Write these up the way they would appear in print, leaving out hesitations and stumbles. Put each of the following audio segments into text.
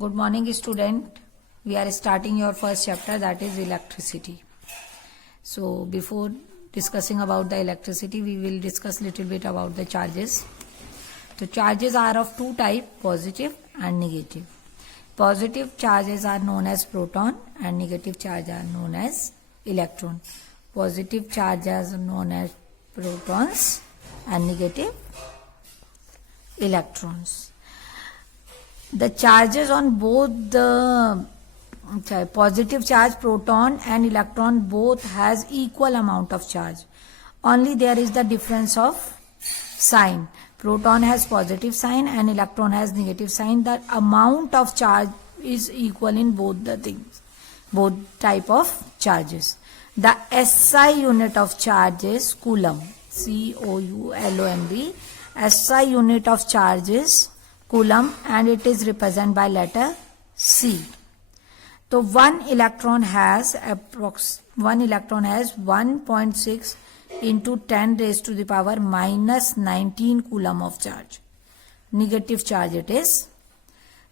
Good morning, student. We are starting your first chapter, that is electricity. So before discussing about the electricity, we will discuss little bit about the charges. So charges are of two types, positive and negative. Positive charges are known as proton and negative charges are known as electron. Positive charges are known as protons and negative electrons. The charges on both the positive charge, proton and electron, both has equal amount of charge. Only there is the difference of sign. Proton has positive sign and electron has negative sign. The amount of charge is equal in both the things, both type of charges. The SI unit of charge is coulomb. C-O-U-L-O-M-B. SI unit of charge is coulomb and it is represented by letter C. So one electron has 1.6 into 10 raised to the power minus 19 coulomb of charge. Negative charge it is.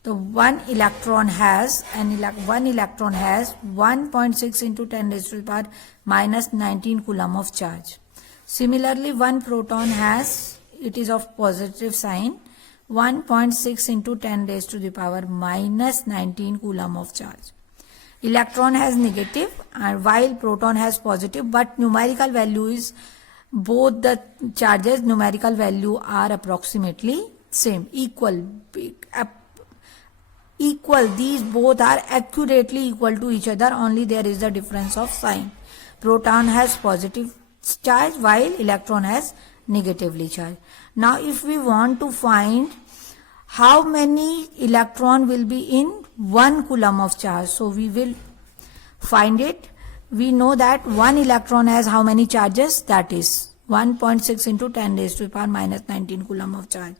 So one electron has 1.6 into 10 raised to the power minus 19 coulomb of charge. Similarly, one proton has, it is of positive sign, 1.6 into 10 raised to the power minus 19 coulomb of charge. Electron has negative and while proton has positive, but numerical value is, both the charges numerical value are approximately same, equal. These both are accurately equal to each other, only there is a difference of sign. Proton has positive charge while electron has negatively charged. Now if we want to find how many electron will be in 1 coulomb of charge, so we will find it. We know that 1 electron has how many charges? That is 1.6 into 10 raised to the power minus 19 coulomb of charge.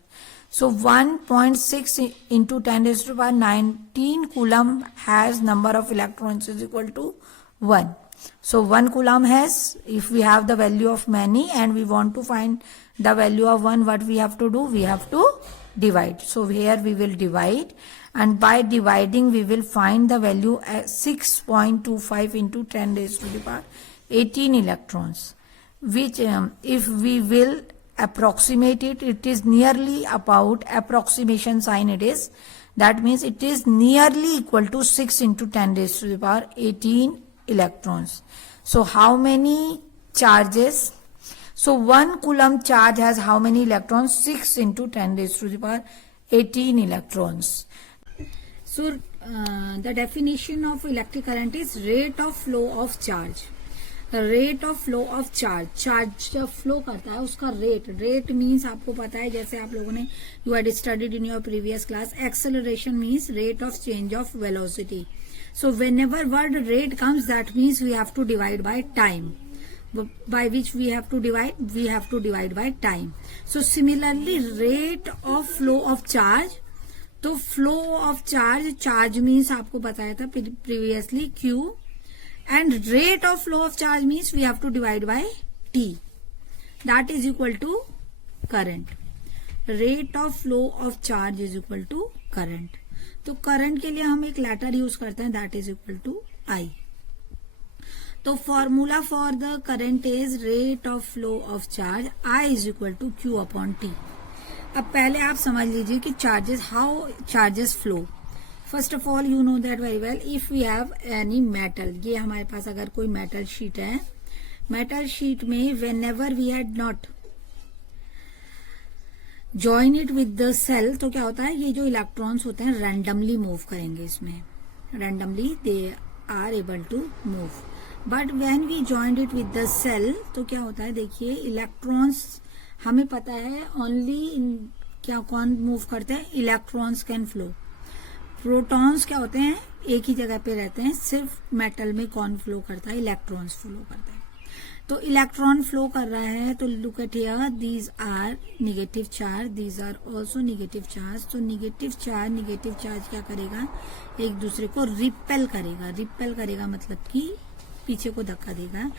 So 1.6 into 10 raised to the power 19 coulomb has number of electrons is equal to 1. So 1 coulomb has, if we have the value of many and we want to find the value of 1, what we have to do? We have to divide. So here we will divide, and by dividing we will find the value at 6.25 into 10 raised to the power 18 electrons, which if we will approximate it, it is nearly about approximation sign it is. That means it is nearly equal to 6 into 10 raised to the power 18 electrons. So how many charges? So 1 coulomb charge has how many electrons? 6 into 10 raised to the power 18 electrons. So the definition of electric current is rate of flow of charge. The rate of flow of charge, charge जब flow करता है उसका rate means आपको पता है, जैसे आप लोगों ने you had studied in your previous class, acceleration means rate of change of velocity. So whenever word rate comes, that means we have to divide by time. By which we have to divide? We have to divide by time. So similarly, rate of flow of charge. तो flow of charge means आपको बताया था previously Q, and rate of flow of charge means we have to divide by T. That is equal to current. Rate of flow of charge is equal to current. तो current के लिए हम एक letter use करते हैं, that is equal to I. तो formula for the current is rate of flow of charge, I is equal to Q upon T. अब पहले आप समझ लीजिए कि charges, how charges flow. First of all you know that very well, if we have any metal, ये हमारे पास अगर कोई मेटल शीट है, मेटल शीट में when ever we had not join it with the cell, तो क्या होता है, ये जो इलेक्ट्रॉन्स होते हैं रैंडमली मूव करेंगे, इसमें randomly they are able to move. But when we joined it with the cell, तो क्या होता है, देखिए इलेक्ट्रॉन्स हमें पता है ओनली क्या कौन मूव करते हैं, इलेक्ट्रॉन्स कैन फ्लो. प्रोटॉन्स क्या होते हैं, एक ही जगह पे रहते हैं, सिर्फ मेटल में कौन फ्लो करता है, इलेक्ट्रॉन्स फ्लो करते हैं. तो इलेक्ट्रॉन फ्लो कर रहा है, तो look at here, these are negative charge, these are also negative charge. तो नेगेटिव चार्ज क्या करेगा, एक दूसरे को रिपेल करेगा मतलब कि पीछे को धक्का देगा,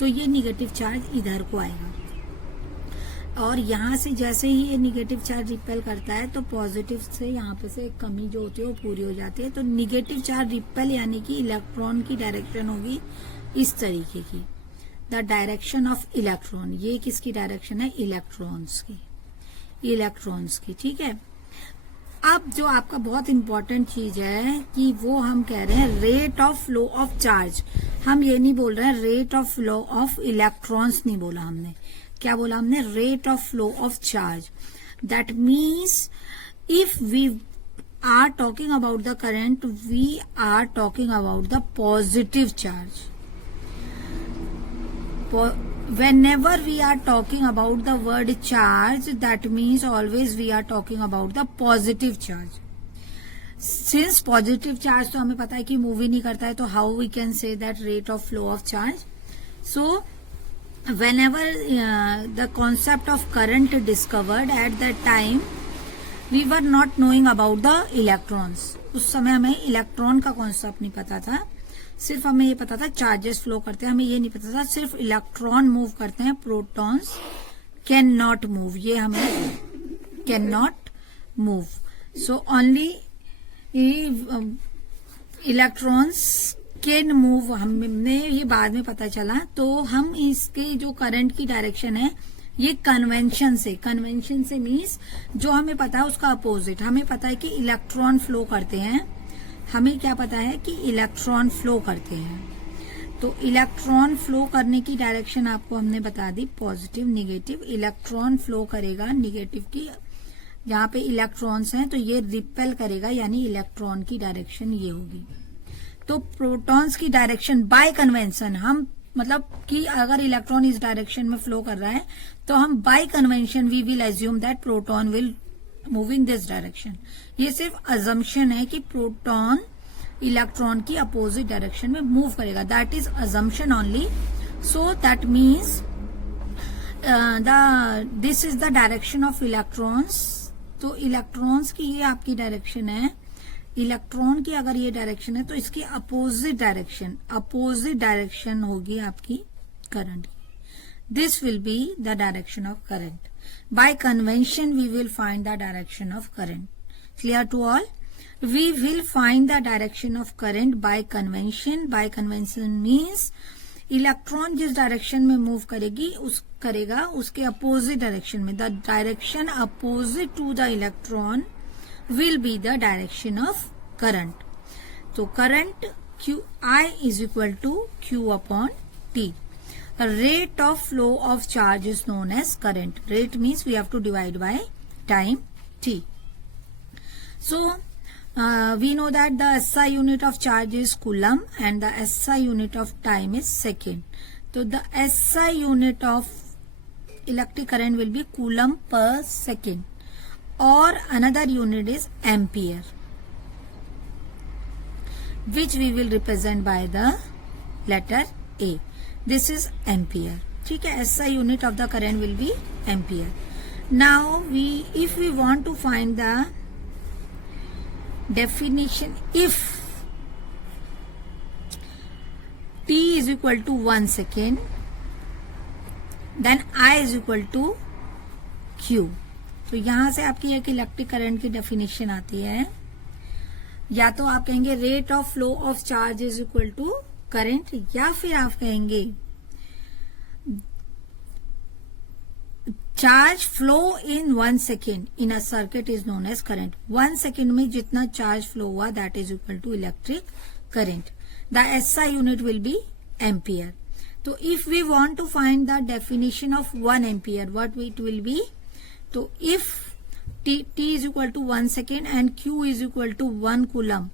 तो ये नेगेटिव चार्ज इधर को आएगा. और यहाँ से जैसे ही ये निगेटिव चार्ज रिपेल करता है तो पॉजिटिव से यहाँ पे से कमी जो होती है वो पूरी हो जाती है। तो निगेटिव चार्ज रिपेल यानी कि इलेक्ट्रॉन की डायरेक्शन होगी इस तरीके की, द डायरेक्शन ऑफ इलेक्ट्रॉन। ये किसकी डायरेक्शन है? इलेक्ट्रॉन्स की, ठीक है। अब जो आपका बहुत इंपॉर्टेंट चीज है कि वो हम कह रहे हैं rate of flow of charge. हम ये नहीं बोल रहे हैं rate of flow of electrons, नहीं बोला हमने। क्या बोला हमने? Rate of flow of charge. That means if we are talking about the current, we are talking about the positive charge. Whenever we are talking about the word charge, that means always we are talking about the positive charge. Since positive charge तो हमें पता है कि move ही नहीं करता है, तो how we can say that rate of flow of charge? So whenever the concept of current discovered at that time, we were not knowing about the electrons. उस समय हमें इलेक्ट्रॉन का कॉन्सेप्ट नहीं पता था, सिर्फ हमें ये पता था चार्जेस फ्लो करते हैं, हमें ये नहीं पता था सिर्फ इलेक्ट्रॉन मूव करते हैं, प्रोटॉन्स कैन नॉट मूव, ये हमें can not move. So only electrons can move, हमने ये बाद में पता चला। तो हम इसके जो करंट की डायरेक्शन है ये कन्वेंशन से मीन्स जो हमें पता है उसका अपोजिट। हमें पता है कि इलेक्ट्रॉन फ्लो करते हैं, हमें क्या पता है कि इलेक्ट्रॉन फ्लो करते हैं। तो इलेक्ट्रॉन फ्लो करने की डायरेक्शन आपको हमने बता दी, पॉजिटिव निगेटिव। इलेक्ट्रॉन फ्लो करेगा निगेटिव की, जहां पे इलेक्ट्रॉन्स हैं तो ये रिपेल करेगा, यानी इलेक्ट्रॉन की डायरेक्शन ये होगी। तो प्रोटॉन्स की डायरेक्शन बाय कन्वेंशन, हम मतलब कि अगर इलेक्ट्रॉन इस डायरेक्शन में फ्लो कर रहा है तो हम by convention we will assume that proton will move in this direction. ये सिर्फ अजम्पशन है कि प्रोटॉन इलेक्ट्रॉन की अपोजिट डायरेक्शन में मूव करेगा, that is assumption only. So that means this is the direction of electrons. तो electrons की ये आपकी डायरेक्शन है, इलेक्ट्रॉन की अगर ये डायरेक्शन है तो इसकी अपोजिट डायरेक्शन होगी आपकी करंट की। This will be the direction of current. By convention, we will find the direction of current. Clear to all? We will find the direction of current by convention. By convention means electron जिस direction में move करेगा उसके opposite direction में, the direction opposite to the electron will be the direction of current. तो current I is equal to Q upon T. The rate of flow of charge is known as current. Rate means we have to divide by time t. So we know that the SI unit of charge is coulomb and the SI unit of time is second. So the SI unit of electric current will be coulomb per second, or another unit is ampere, which we will represent by the letter A. This is ampere. ठीक है, SI unit of the current will be ampere. Now if we want to find the definition, if t is equal to 1 second, then I is equal to Q. तो यहां से आपकी एक electric current की definition आती है, या तो आप कहेंगे rate of flow of charge is equal to current, या फिर आप कहेंगे charge flow in 1 second in a circuit is known as current. 1 second में जितना चार्ज फ्लो हुआ that is equal to electric current. The SI unit will be ampere. तो if we want to find the definition of 1 ampere, what it will be, तो if t is equal to 1 second and Q is equal to 1 coulomb,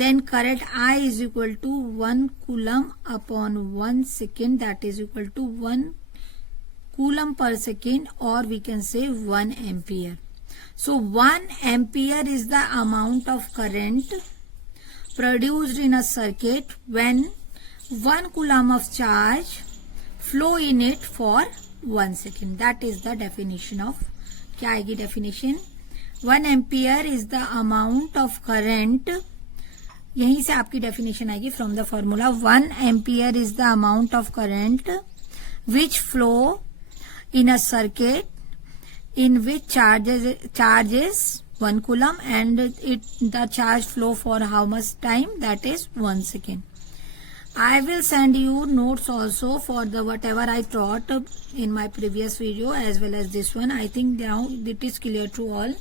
then current I is equal to 1 coulomb upon 1 second, that is equal to 1 coulomb per second, or we can say 1 ampere. So 1 ampere is the amount of current produced in a circuit when 1 coulomb of charge flow in it for 1 second. That is the definition of, क्या आएगी definition, 1 ampere is the amount of current, यहीं से आपकी definition आएगी from the formula. 1 ampere is the amount of current which flow in a circuit in which charge is 1 coulomb and the charge flow for how much time? That is 1 second. I will send you notes also for the whatever I taught in my previous video as well as this one. I think now it is clear to all.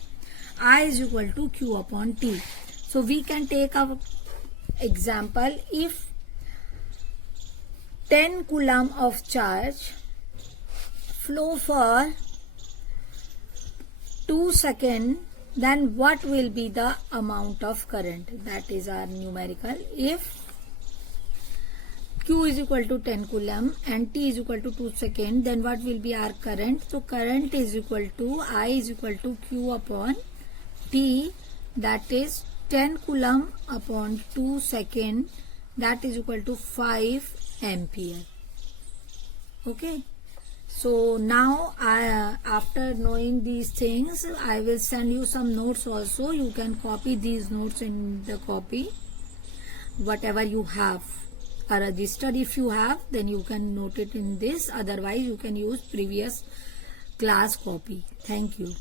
I is equal to Q upon T. So we can take a example. If 10 coulomb of charge flow for 2 seconds, then what will be the amount of current? That is our numerical. If Q is equal to 10 coulomb and T is equal to 2 seconds, then what will be our current? So current is equal to I is equal to Q upon T, that is 10 coulomb upon 2 seconds, that is equal to 5 ampere. Okay. So now after knowing these things, I will send you some notes also. You can copy these notes in the copy, whatever you have. A register if you have, then you can note it in this. Otherwise you can use previous class copy. Thank you.